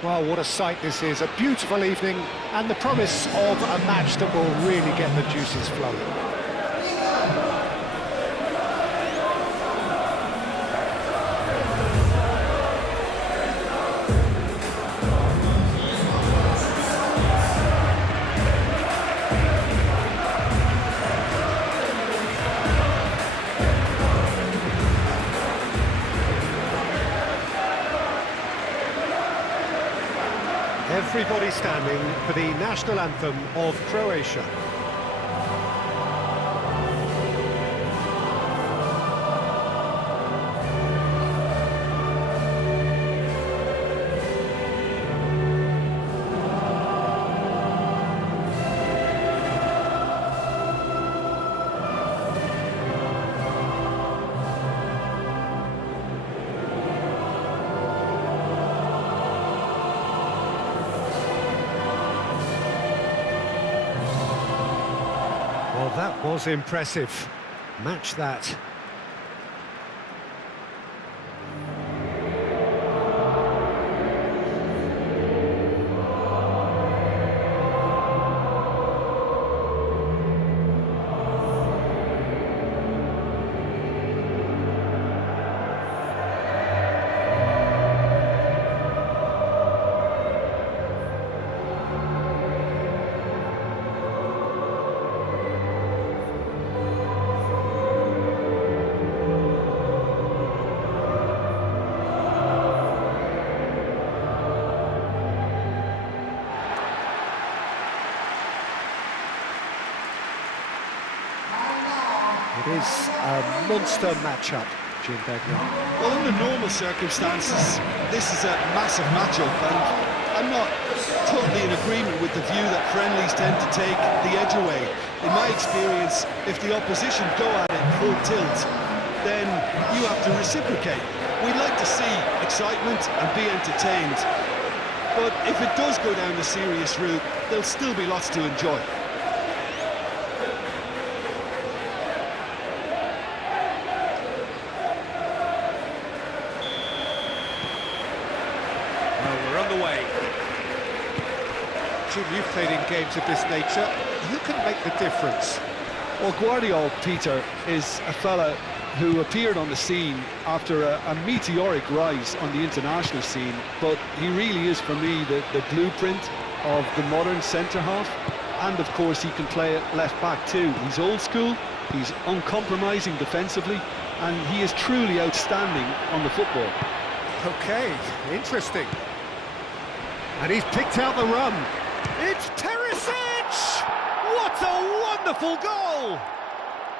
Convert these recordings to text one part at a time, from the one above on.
Well, what a sight this is, a beautiful evening and the promise of a match that will really get the juices flowing. Everybody standing for the national anthem of Croatia. Well, that was impressive. Match that. It is a monster matchup, Jim Begley. Well, under normal circumstances, this is a massive matchup, and I'm not totally in agreement with the view that friendlies tend to take the edge away. In my experience, if the opposition go at it full tilt, then you have to reciprocate. We'd like to see excitement and be entertained, but if it does go down the serious route, there'll still be lots to enjoy. Way. Jim, you've played in games of this nature. Who can make the difference? Well, Guardiola, Peter, is a fella who appeared on the scene after a meteoric rise on the international scene, but he really is, for me, the blueprint of the modern centre-half, and of course he can play at left-back too. He's old school, he's uncompromising defensively, and he is truly outstanding on the football. Okay, interesting. And he's picked out the run. It's Perisic! What a wonderful goal!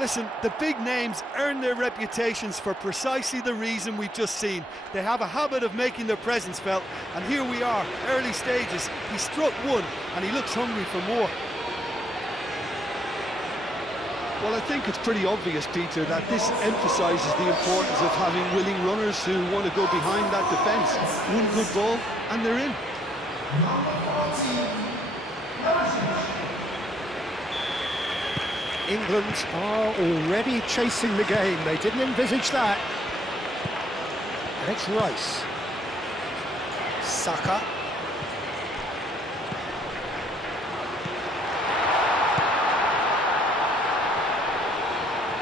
Listen, the big names earn their reputations for precisely the reason we've just seen. They have a habit of making their presence felt, and here we are, early stages. He struck one, and he looks hungry for more. Well, I think it's pretty obvious, Peter, that this emphasises the importance of having willing runners who want to go behind that defence. One good ball, and they're in. England are already chasing the game. They didn't envisage that. And it's Rice. Saka.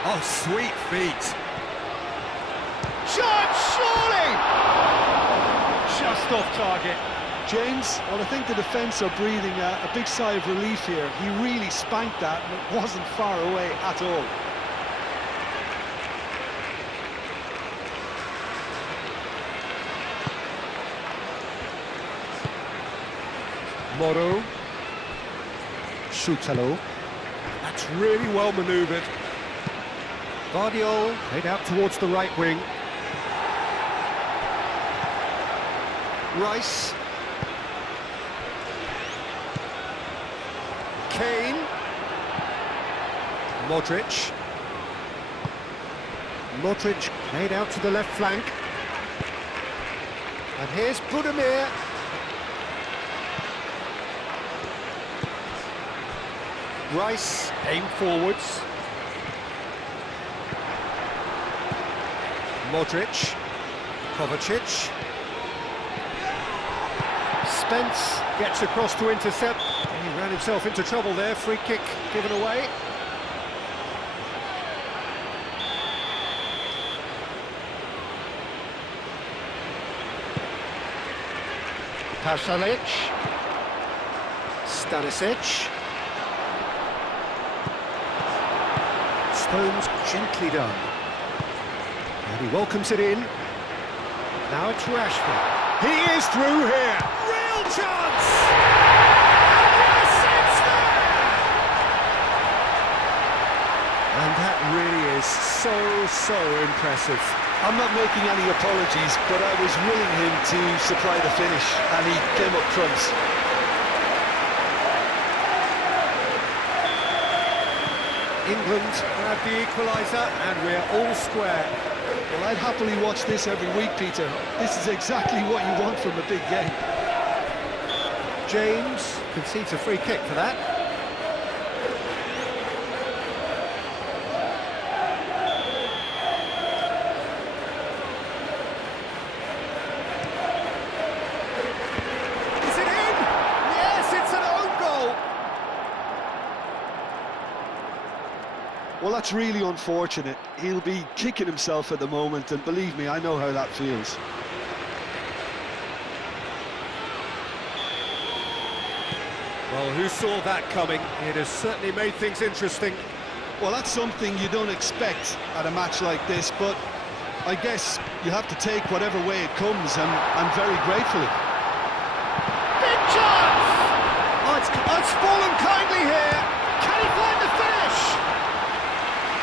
Oh, sweet feet. Shot, surely! Just off target. James, well, I think the defence are breathing a big sigh of relief here. He really spanked that, and it wasn't far away at all. Moro. Sutalo. That's really well manoeuvred. Guardiola played out towards the right wing. Rice. Kane. Modric. Modric played out to the left flank. And here's Budimir. Rice aimed forwards. Modric. Kovacic. Spence gets across to intercept. He ran himself into trouble there, free kick given away. Pasalic. Stanisic. Stones gently done. And he welcomes it in. Now it's Rashford. He is through here. Real chance! And yes, it's there! And that really is so impressive. I'm not making any apologies, but I was willing him to supply the finish, and he came up trumps. England grab the equaliser, and we're all square. Well, I'd happily watch this every week, Peter. This is exactly what you want from a big game. James concedes a free kick for that. Is it in? Yes, it's an own goal. Well, that's really unfortunate. He'll be kicking himself at the moment, and believe me, I know how that feels. Well, who saw that coming? It has certainly made things interesting. Well, that's something you don't expect at a match like this, but I guess you have to take whatever way it comes, and very gratefully. Big chance! Oh, it's fallen kindly here. Can he find the finish?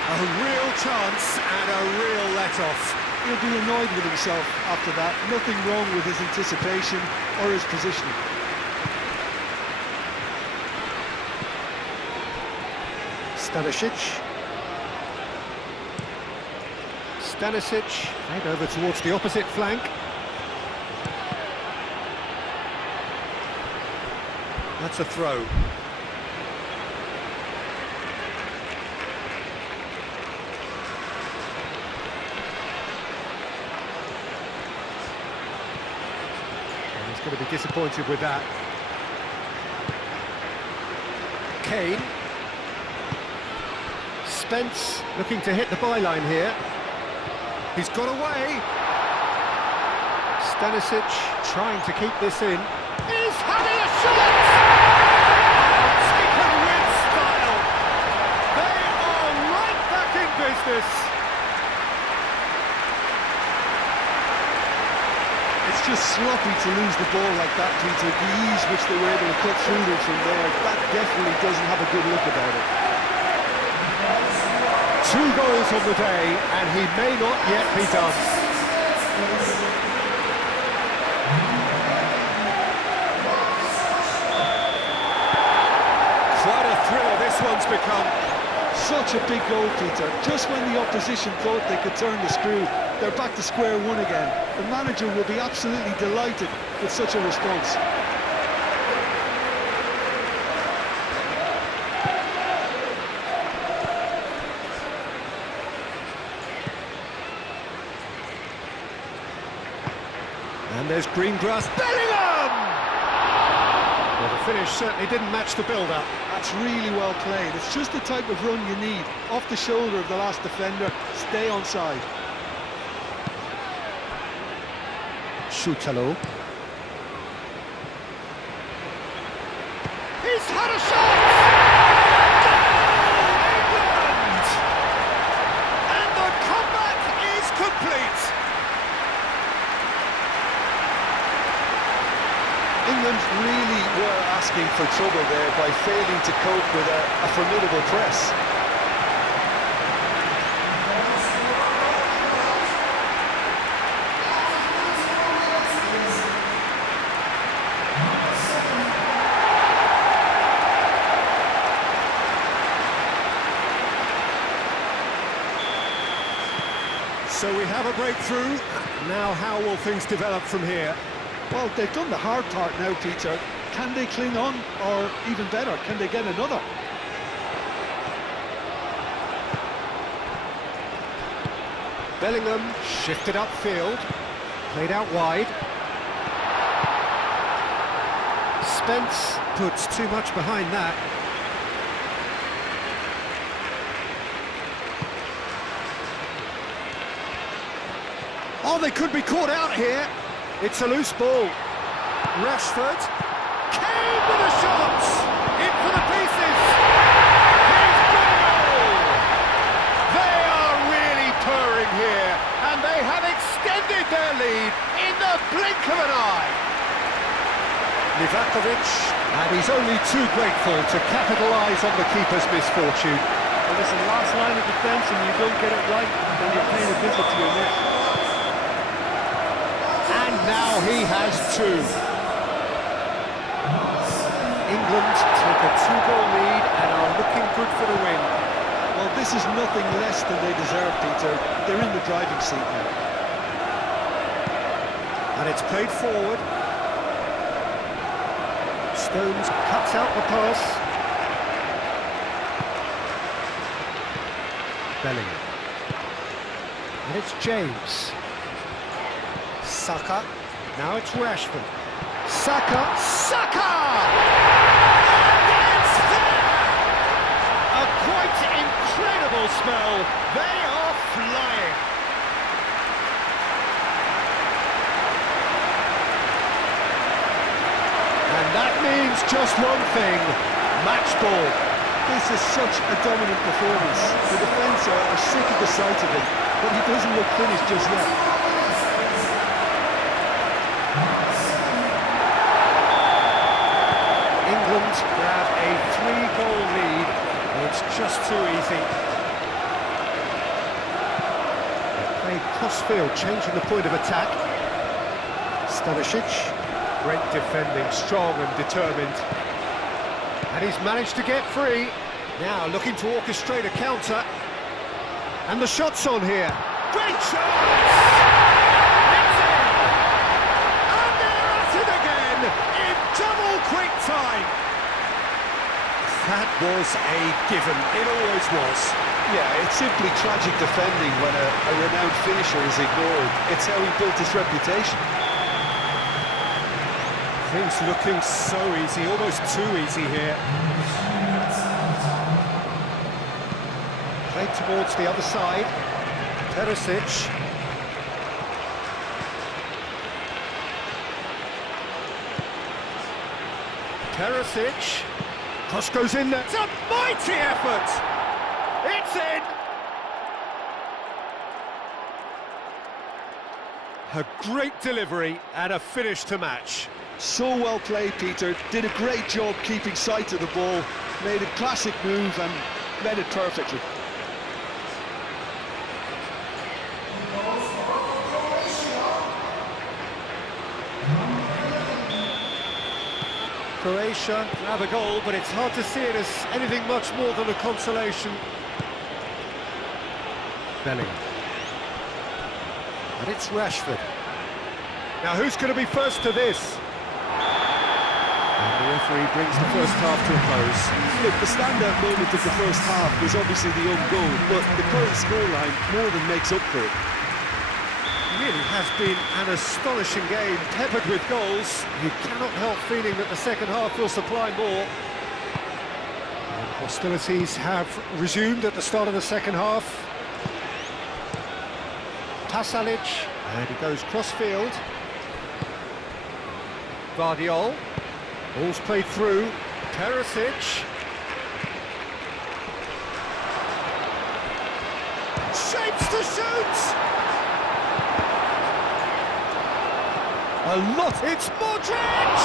A real chance and a real let-off. He'll be annoyed with himself after that. Nothing wrong with his anticipation or his positioning. Stanisic, head over towards the opposite flank. That's a throw. He's going to be disappointed with that. Kane. Spence looking to hit the byline here. He's got away. Stanisic trying to keep this in. He's having a shot! Taken with style. They are right back in business. It's just sloppy to lose the ball like that, Peter. The ease which they were able to cut through them from there, that definitely doesn't have a good look about it. 2 goals on the day, and he may not yet be done. Quite a thriller this one's become. Such a big goal, Peter. Just when the opposition thought they could turn the screw, they're back to square one again. The manager will be absolutely delighted with such a response. And there's green grass. Bellingham! Well, the finish certainly didn't match the build-up. That's really well played. It's just the type of run you need. Off the shoulder of the last defender, stay onside. Schutalo. He's had a shot! Goal, England! And the comeback is complete. England really were asking for trouble there by failing to cope with a formidable press. So we have a breakthrough. Now how will things develop from here? Well, they've done the hard part now, Peter. Can they cling on, or even better, can they get another? Bellingham shifted upfield, played out wide. Spence puts too much behind that. Oh, they could be caught out here. It's a loose ball. Rashford. Kane with a shot! In for the pieces! He's got a goal! They are really purring here, and they have extended their lead in the blink of an eye. Livakovic, and he's only too grateful to capitalise on the keeper's misfortune. Well, listen, last line of defence, and you don't get it right, then you're paying a visit to your net. And now he has two. England take a two-goal lead and are looking good for the win. Well, this is nothing less than they deserve, Peter. They're in the driving seat now. And it's played forward. Stones cuts out the pass. Bellingham. And it's James. Saka. Now it's Rashford. Saka! And it's there! A quite incredible spell. They are flying. And that means just one thing, match ball. This is such a dominant performance. The defence are sick of the sight of him, but he doesn't look finished just yet. England grab a 3-goal lead. It's just too easy. They play cross-field, changing the point of attack. Stanisic, great defending, strong and determined. And he's managed to get free. Now looking to orchestrate a counter. And the shot's on here. Great chance! It's in! And they're at it again in double quick time. That was a given. It always was. Yeah, it's simply tragic defending when a renowned finisher is ignored. It's how he built his reputation. Things looking so easy, almost too easy here. Played towards the other side. Perisic. Perisic. Cross goes in there. It's a mighty effort! It's in! A great delivery and a finish to match. So well played, Peter. Did a great job keeping sight of the ball. Made a classic move and led it perfectly. Croatia have a goal, but it's hard to see it as anything much more than a consolation. Bellingham. And it's Rashford. Now who's going to be first to this? And the referee brings the first half to a close. Look, the standout moment of the first half was obviously the own goal, but the current scoreline more than makes up for it. It really has been an astonishing game, peppered with goals. You cannot help feeling that the second half will supply more. And hostilities have resumed at the start of the second half. Pasalic, and he goes cross-field. Vardiol, ball's played through. Perisic. Shapes to shoot! A lot, it's Modric!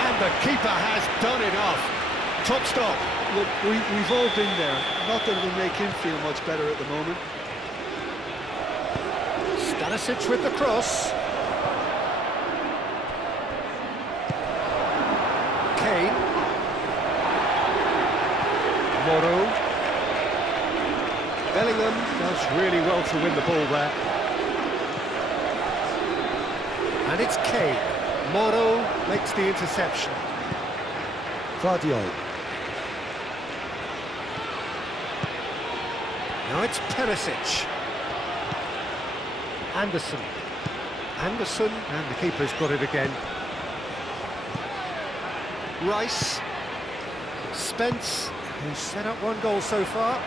And the keeper has done enough. Top stop. Look, we've all been there. Not that it'll make him feel much better at the moment. Stanisic with the cross. Kane. Moro. Bellingham does really well to win the ball there. And it's Kane. Moro makes the interception. Vardiol. Now it's Perisic. Anderson, and the keeper's got it again. Rice. Spence, who's set up one goal so far.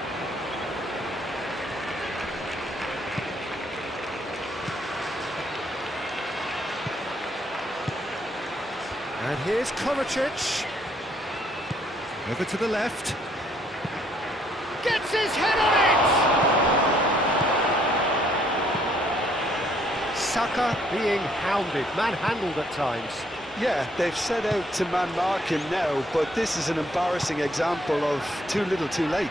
And here's Kovacic. Over to the left. Gets his head on it! Saka being hounded, manhandled at times. Yeah, they've set out to man-mark him now, but this is an embarrassing example of too little too late.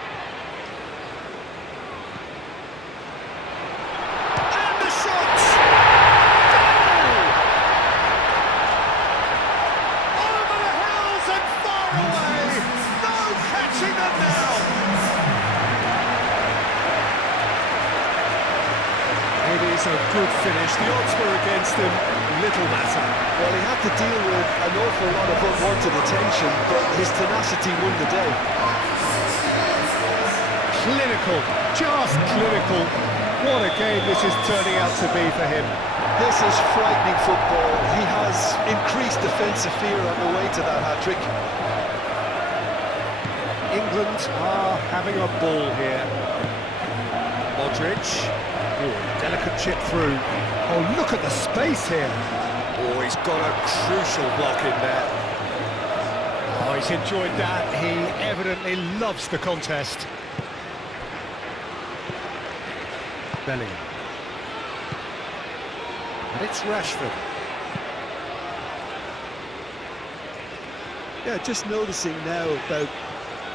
And the shot! Goal! Over the hills and far away! No catching them now! It is a good finish. The odds were against him. Little matter. Well, he had to deal with an awful lot of unwanted attention, but his tenacity won the day. Clinical, just clinical. What a game this is turning out to be for him. This is frightening football. He has increased defensive fear on the way to that hat-trick. England are having a ball here. Modric. Oh, delicate chip through. Oh, look at the space here. Oh, he's got a crucial block in there. Oh, he's enjoyed that. He evidently loves the contest. Bellingham. And it's Rashford. Yeah, just noticing now about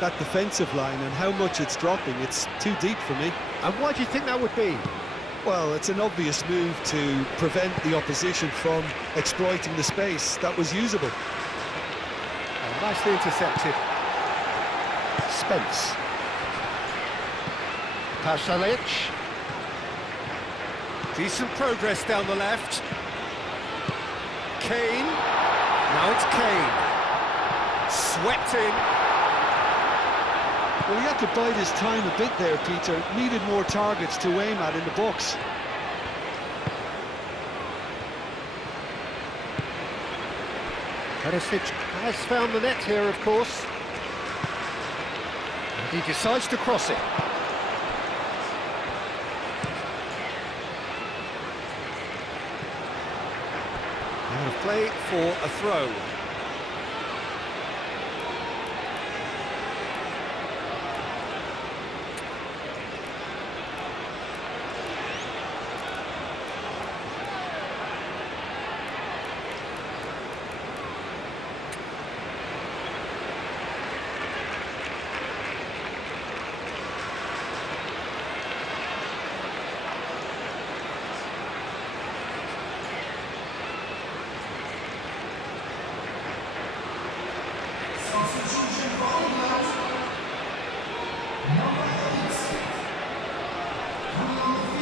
that defensive line and how much it's dropping. It's too deep for me. And why do you think that would be? Well, it's an obvious move to prevent the opposition from exploiting the space that was usable. Oh, nicely intercepted. Spence. Pasalic. Decent progress down the left. Kane. Now it's Kane. Swept in. Well, he had to bide his time a bit there, Peter. Needed more targets to aim at in the box. Perisic has found the net here, of course. And he decides to cross it. And a play for a throw.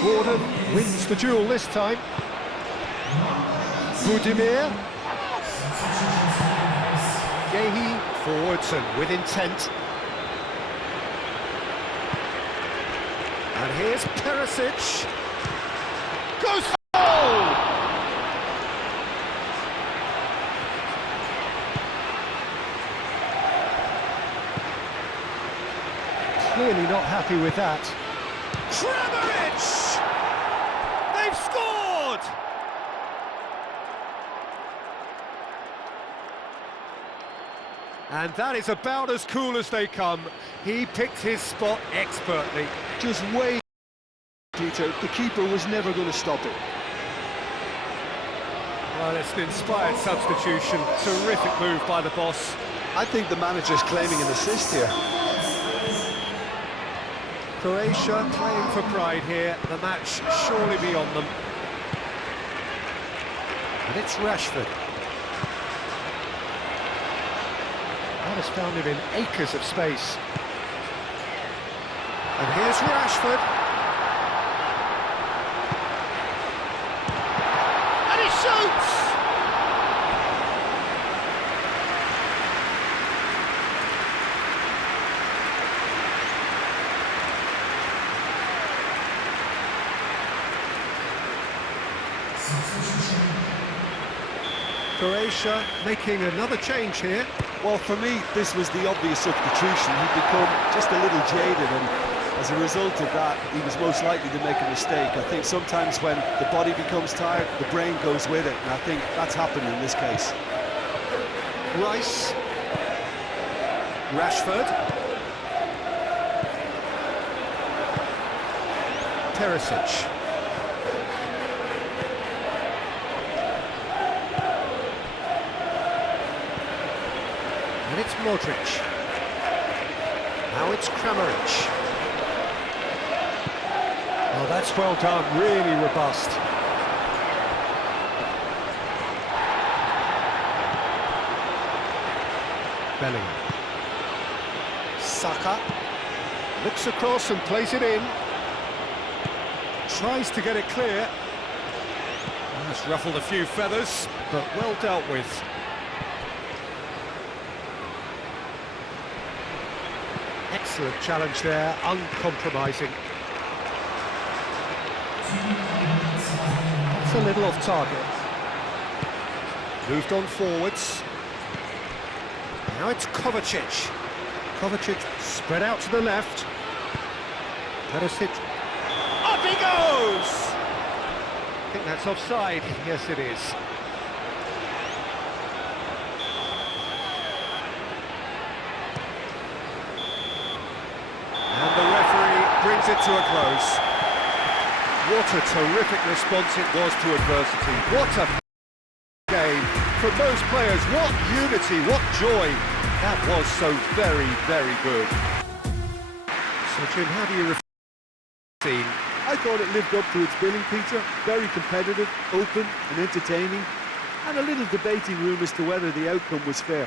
Gordon wins the duel this time. Budimir. Gehi forwards and with intent. And here's Perisic. Goes for goal! Clearly not happy with that. Kramaric! They've scored! And that is about as cool as they come. He picked his spot expertly. Just way, Peter. The keeper was never going to stop it. Well, it's an inspired substitution. Terrific move by the boss. I think the manager's claiming an assist here. Croatia playing for pride here. The match surely beyond them. And it's Rashford. That has found him in acres of space. And here's Rashford. And he shoots! Croatia making another change here. Well, for me, this was the obvious substitution. He'd become just a little jaded, and as a result of that, he was most likely to make a mistake. I think sometimes when the body becomes tired, the brain goes with it, and I think that's happened in this case. Rice. Rashford. Perisic. And it's Modric. Now it's Kramaric. Oh, that's well done, really robust. Bellingham. Saka. Looks across and plays it in. Tries to get it clear. That's ruffled a few feathers, but well dealt with. Excellent challenge there, uncompromising. It's a little off target. Moved on forwards. Now it's Kovacic. Kovacic spread out to the left. Perisic. Up he goes! I think that's offside. Yes, it is. And the referee brings it to a close. What a terrific response it was to adversity. What a game from those players. What unity, what joy. That was so very, very good. So, Jim, how do you refer to the scene? I thought it lived up to its billing, Peter. Very competitive, open and entertaining, and a little debating room as to whether the outcome was fair.